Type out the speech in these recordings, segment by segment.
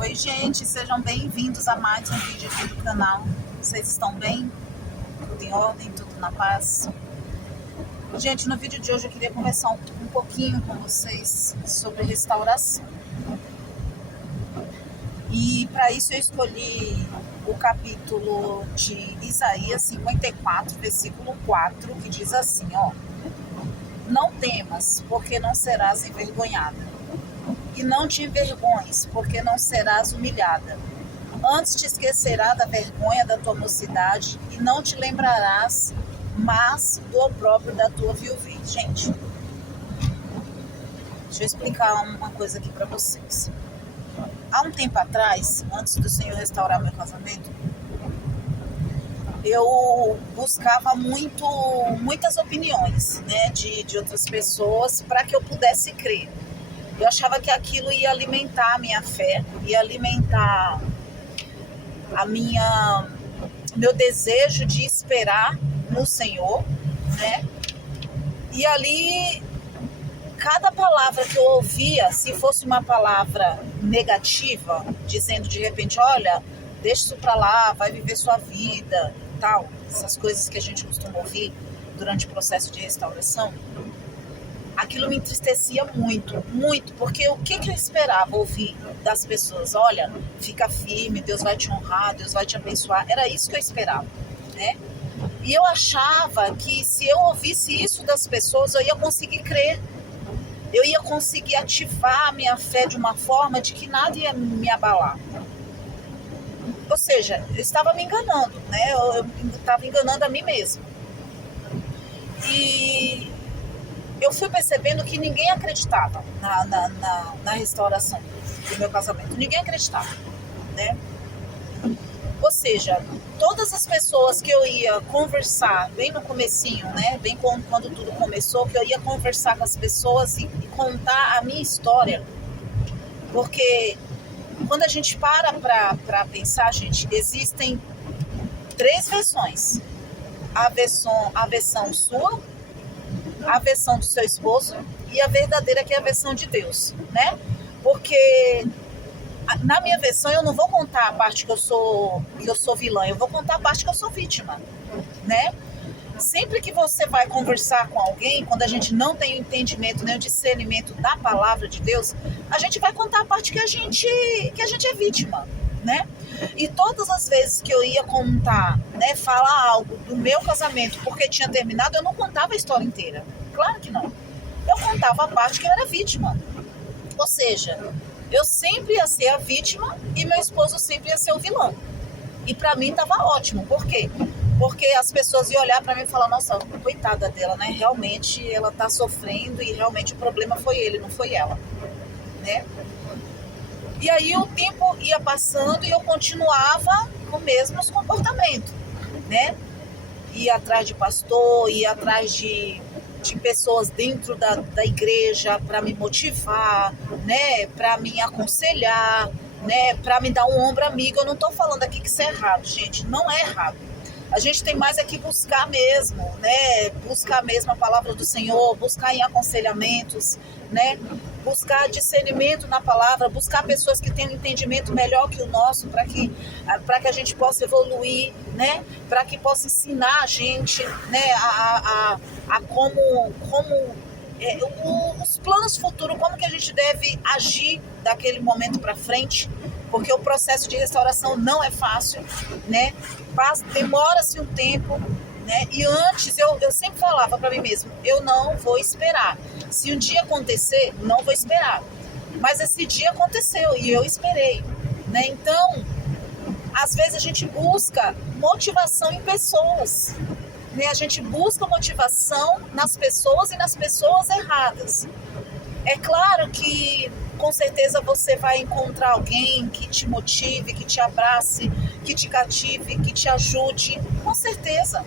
Oi, gente, sejam bem-vindos a mais um vídeo aqui do canal. Vocês estão bem? Tudo em ordem? Tudo na paz? Gente, no vídeo de hoje eu queria conversar um pouquinho com vocês sobre restauração. E para isso eu escolhi o capítulo de Isaías 54, versículo 4, que diz assim, ó: Não temas, porque não serás envergonhada. E não te envergonhes, porque não serás humilhada. Antes te esquecerá da vergonha da tua mocidade e não te lembrarás mais do opróbrio da tua viuvez. Gente, deixa eu explicar uma coisa aqui para vocês. Há um tempo atrás, antes do Senhor restaurar meu casamento, eu buscava muitas opiniões, né, de outras pessoas para que eu pudesse crer. Eu achava que aquilo ia alimentar a minha fé, ia alimentar meu desejo de esperar no Senhor, né? E ali, cada palavra que eu ouvia, se fosse uma palavra negativa, dizendo de repente, olha, deixa isso pra lá, vai viver sua vida, tal, essas coisas que a gente costuma ouvir durante o processo de restauração, aquilo me entristecia muito, porque o que eu esperava ouvir das pessoas? Olha, fica firme, Deus vai te honrar, Deus vai te abençoar. Era isso que eu esperava, né? E eu achava que se eu ouvisse isso das pessoas, eu ia conseguir crer. Eu ia conseguir ativar a minha fé de uma forma de que nada ia me abalar. Ou seja, eu estava me enganando, né? Eu estava enganando a mim mesma. E eu fui percebendo que ninguém acreditava na restauração do meu casamento. Ninguém acreditava, né? Ou seja, todas as pessoas que eu ia conversar, bem no comecinho, né? Bem quando tudo começou, que eu ia conversar com as pessoas e contar a minha história. Porque quando a gente para pensar, gente, existem 3 versões. A versão sua, a versão do seu esposo e a verdadeira, que é a versão de Deus, né? Porque na minha versão eu não vou contar a parte que eu sou vilã, eu vou contar a parte que eu sou vítima, né? Sempre que você vai conversar com alguém, quando a gente não tem o entendimento nem o discernimento da palavra de Deus, a gente vai contar a parte que a gente é vítima, né? E todas as vezes que eu ia contar, né, falar algo do meu casamento porque tinha terminado, eu não contava a história inteira. Claro que não. Eu contava a parte que eu era vítima. Ou seja, eu sempre ia ser a vítima e meu esposo sempre ia ser o vilão. E pra mim tava ótimo. Por quê? Porque as pessoas iam olhar pra mim e falar, nossa, coitada dela, né? Realmente ela tá sofrendo e realmente o problema foi ele, não foi ela, né? E aí o tempo ia passando e eu continuava com os mesmos comportamentos, né? Ia atrás de pastor, ia atrás de pessoas dentro da igreja para me motivar, né? Para me aconselhar, né? Para me dar um ombro amigo. Eu não estou falando aqui que isso é errado, gente. Não é errado. A gente tem mais aqui buscar mesmo, né? Buscar mesmo a palavra do Senhor, buscar em aconselhamentos, né? Buscar discernimento na palavra, buscar pessoas que tenham um entendimento melhor que o nosso para que a gente possa evoluir, né? Para que possa ensinar a gente, né? A como os planos futuros, como que a gente deve agir daquele momento para frente, porque o processo de restauração não é fácil, né? Demora-se um tempo, né? E antes eu sempre falava para mim mesmo, eu não vou esperar. Se um dia acontecer, não vou esperar. Mas esse dia aconteceu e eu esperei, né? Então, às vezes a gente busca motivação em pessoas, né? A gente busca motivação nas pessoas e nas pessoas erradas. É claro que com certeza você vai encontrar alguém que te motive, que te abrace, que te cative, que te ajude, com certeza,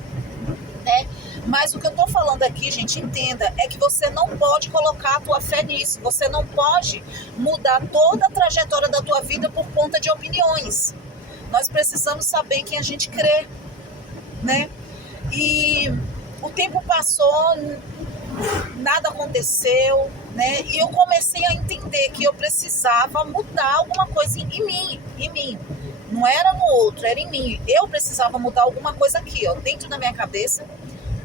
né? Mas o que eu tô falando aqui, gente, entenda, é que você não pode colocar a tua fé nisso, você não pode mudar toda a trajetória da tua vida por conta de opiniões. Nós precisamos saber em quem a gente crê, né? E o tempo passou, nada aconteceu, né? E eu comecei a entender que eu precisava mudar alguma coisa em mim. Não era no outro, era em mim. Eu precisava mudar alguma coisa aqui, ó, dentro da minha cabeça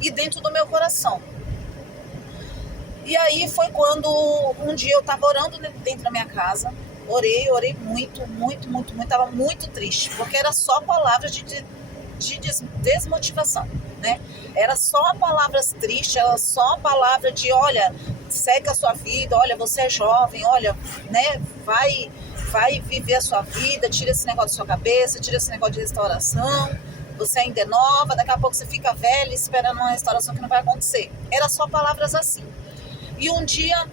e dentro do meu coração. E aí foi quando um dia eu estava orando dentro da minha casa. Orei muito, estava muito triste, porque era só palavras de desmotivação, né? Era só palavras tristes, era só palavra de, olha, segue a sua vida, olha, você é jovem, olha, né, vai viver a sua vida, tira esse negócio da sua cabeça, tira esse negócio de restauração, você ainda é nova, daqui a pouco você fica velha esperando uma restauração que não vai acontecer. Era só palavras assim. E um dia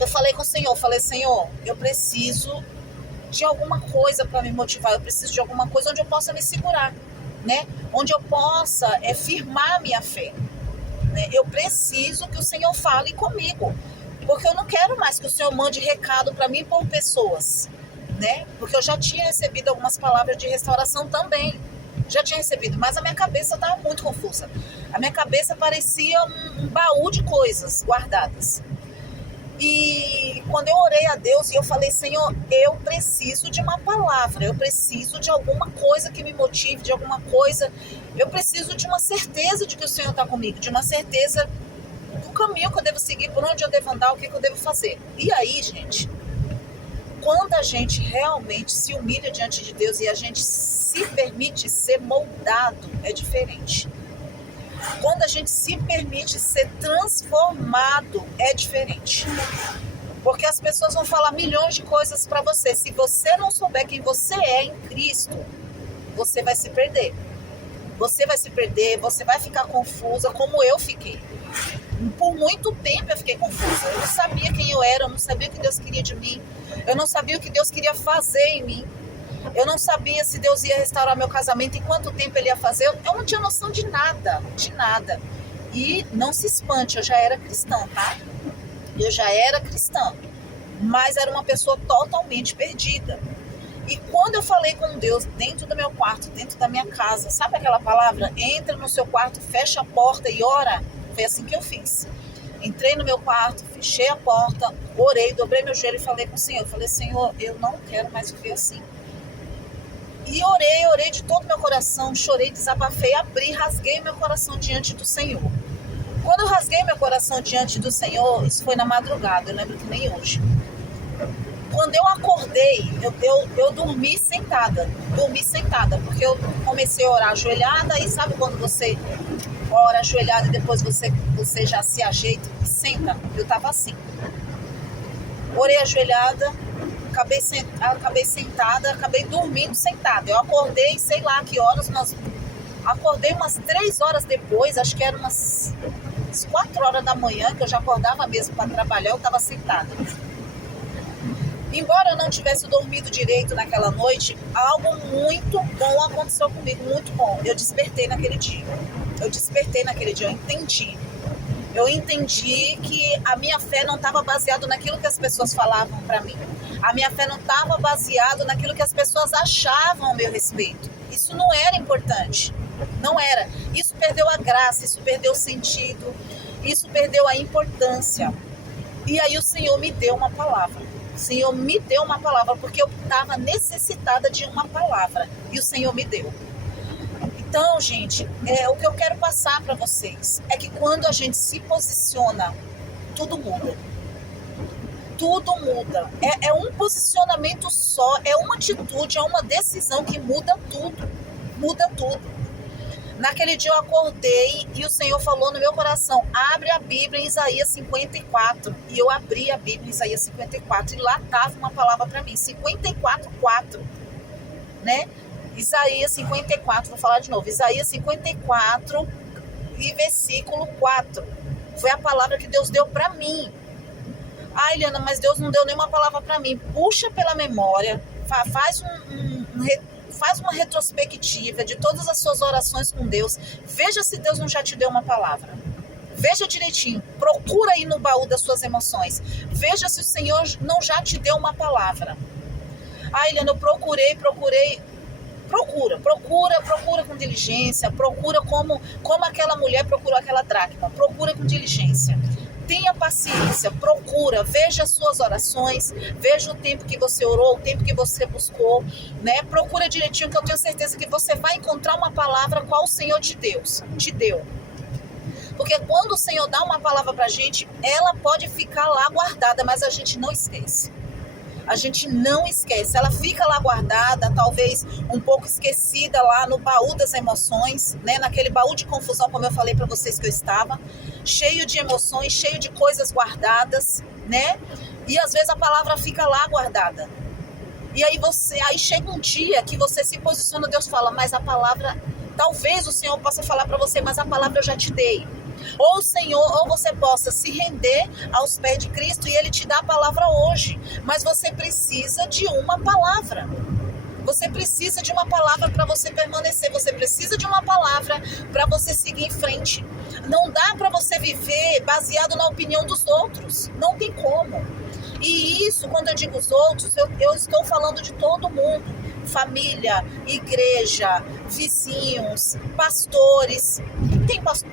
eu falei com o Senhor, Senhor, eu preciso de alguma coisa para me motivar, eu preciso de alguma coisa onde eu possa me segurar, né? Onde eu possa firmar a minha fé, né? Eu preciso que o Senhor fale comigo, porque eu não quero mais que o Senhor mande recado para mim por pessoas, né? Porque eu já tinha recebido algumas palavras de restauração também, já tinha recebido, mas a minha cabeça estava muito confusa. A minha cabeça parecia um baú de coisas guardadas. E quando eu orei a Deus e eu falei, Senhor, eu preciso de uma palavra, eu preciso de alguma coisa que me motive, de alguma coisa, eu preciso de uma certeza de que o Senhor está comigo, de uma certeza do caminho que eu devo seguir, por onde eu devo andar, o que eu devo fazer. E aí, gente, quando a gente realmente se humilha diante de Deus e a gente se permite ser moldado, é diferente. Quando a gente se permite ser transformado, é diferente. Porque as pessoas vão falar milhões de coisas para você. Se você não souber quem você é em Cristo, você vai se perder. Você vai se perder, você vai ficar confusa, como eu fiquei. Por muito tempo eu fiquei confusa. Eu não sabia quem eu era, eu não sabia o que Deus queria de mim. Eu não sabia o que Deus queria fazer em mim. Eu não sabia se Deus ia restaurar meu casamento, em quanto tempo Ele ia fazer. Eu não tinha noção de nada, de nada. E não se espante, eu já era cristã, tá? Eu já era cristã, mas era uma pessoa totalmente perdida. E quando eu falei com Deus dentro do meu quarto, dentro da minha casa, sabe aquela palavra? Entra no seu quarto, fecha a porta e ora. Foi assim que eu fiz. Entrei no meu quarto, fechei a porta, orei, dobrei meu joelho e falei com o Senhor. Falei, Senhor, eu não quero mais viver assim. E orei de todo o meu coração, chorei, desabafei, abri, rasguei meu coração diante do Senhor. Quando eu rasguei meu coração diante do Senhor, isso foi na madrugada, eu lembro que nem hoje. Quando eu acordei, eu dormi sentada, porque eu comecei a orar ajoelhada, e sabe quando você ora ajoelhada e depois você já se ajeita e senta? Eu estava assim. Orei ajoelhada, acabei sentada, acabei dormindo sentada. Eu acordei, sei lá que horas, mas acordei umas 3 horas depois, acho que era umas 4 horas da manhã, que eu já acordava mesmo para trabalhar, eu estava sentada. Embora eu não tivesse dormido direito naquela noite, algo muito bom aconteceu comigo, muito bom. Eu despertei naquele dia, eu entendi que a minha fé não estava baseada naquilo que as pessoas falavam para mim. A minha fé não estava baseada naquilo que as pessoas achavam a meu respeito. Isso não era importante. Não era. Isso perdeu a graça, isso perdeu o sentido, isso perdeu a importância. E aí o Senhor me deu uma palavra. O Senhor me deu uma palavra, porque eu estava necessitada de uma palavra. E o Senhor me deu. Então, gente, o que eu quero passar para vocês é que quando a gente se posiciona, tudo muda. Tudo muda. É um posicionamento só, é uma atitude, é uma decisão que muda tudo. Muda tudo. Naquele dia eu acordei e o Senhor falou no meu coração, abre a Bíblia em Isaías 54. E eu abri a Bíblia em Isaías 54 e lá estava uma palavra para mim, 54:4, né? Isaías 54, vou falar de novo, Isaías 54 e versículo 4. Foi a palavra que Deus deu para mim. Ah, Eliana, mas Deus não deu nenhuma palavra para mim. Puxa pela memória, faz uma retrospectiva de todas as suas orações com Deus. Veja se Deus não já te deu uma palavra. Veja direitinho. Procura aí no baú das suas emoções. Veja se o Senhor não já te deu uma palavra. Ah, Eliana, eu procurei. Procura com diligência. Procura como aquela mulher procurou aquela dracma. Procura com diligência. Tenha paciência, procura, veja as suas orações, veja o tempo que você orou, o tempo que você buscou, né? Procura direitinho, que eu tenho certeza que você vai encontrar uma palavra qual o Senhor te deu. Porque quando o Senhor dá uma palavra pra gente, ela pode ficar lá guardada, mas a gente não esquece. A gente não esquece, ela fica lá guardada, talvez um pouco esquecida lá no baú das emoções, né? Naquele baú de confusão, como eu falei para vocês que eu estava, cheio de emoções, cheio de coisas guardadas, né? E às vezes a palavra fica lá guardada. E aí chega um dia que você se posiciona, Deus fala, mas a palavra, talvez o Senhor possa falar para você, mas a palavra eu já te dei. Ou o Senhor, ou você possa se render aos pés de Cristo e Ele te dá a palavra hoje. Mas você precisa de uma palavra. Você precisa de uma palavra para você permanecer. Você precisa de uma palavra para você seguir em frente. Não dá para você viver baseado na opinião dos outros. Não tem como. E isso, quando eu digo os outros, eu estou falando de todo mundo. Família, igreja, vizinhos, pastores.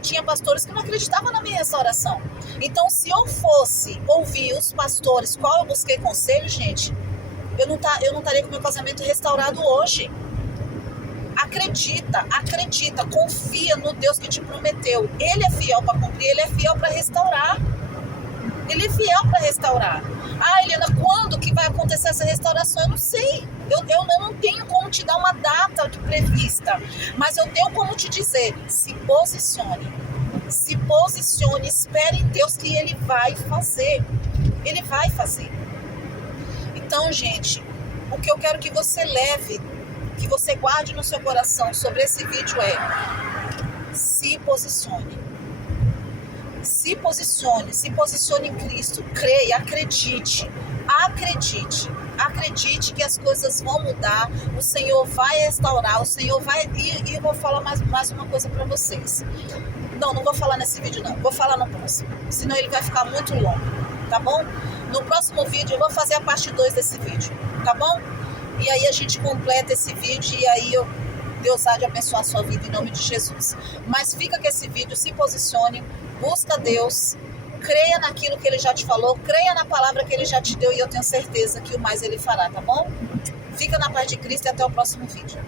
Tinha pastores que não acreditavam na minha restauração. Então, se eu fosse ouvir os pastores, qual eu busquei conselho, gente, eu não estaria com meu casamento restaurado hoje. Acredita, confia no Deus que te prometeu. Ele é fiel para cumprir, Ele é fiel para restaurar. Ele é fiel para restaurar. Ah, Eliana, quando que vai acontecer essa restauração? Eu não sei. Eu não tenho como te dar uma data prevista. Mas eu tenho como te dizer, se posicione. Se posicione, espere em Deus que Ele vai fazer. Ele vai fazer. Então, gente, o que eu quero que você leve, que você guarde no seu coração sobre esse vídeo é: se posicione. Se posicione em Cristo, creia, acredite que as coisas vão mudar, o Senhor vai restaurar, o Senhor vai, e eu vou falar mais uma coisa para vocês. Não vou falar nesse vídeo não, vou falar no próximo, senão ele vai ficar muito longo, tá bom? No próximo vídeo eu vou fazer a parte 2 desse vídeo, tá bom? E aí a gente completa esse vídeo e aí Deus há de abençoar a sua vida em nome de Jesus. Mas fica com esse vídeo, se posicione, busca Deus, creia naquilo que Ele já te falou, creia na palavra que Ele já te deu e eu tenho certeza que o mais Ele fará, tá bom? Fica na paz de Cristo e até o próximo vídeo.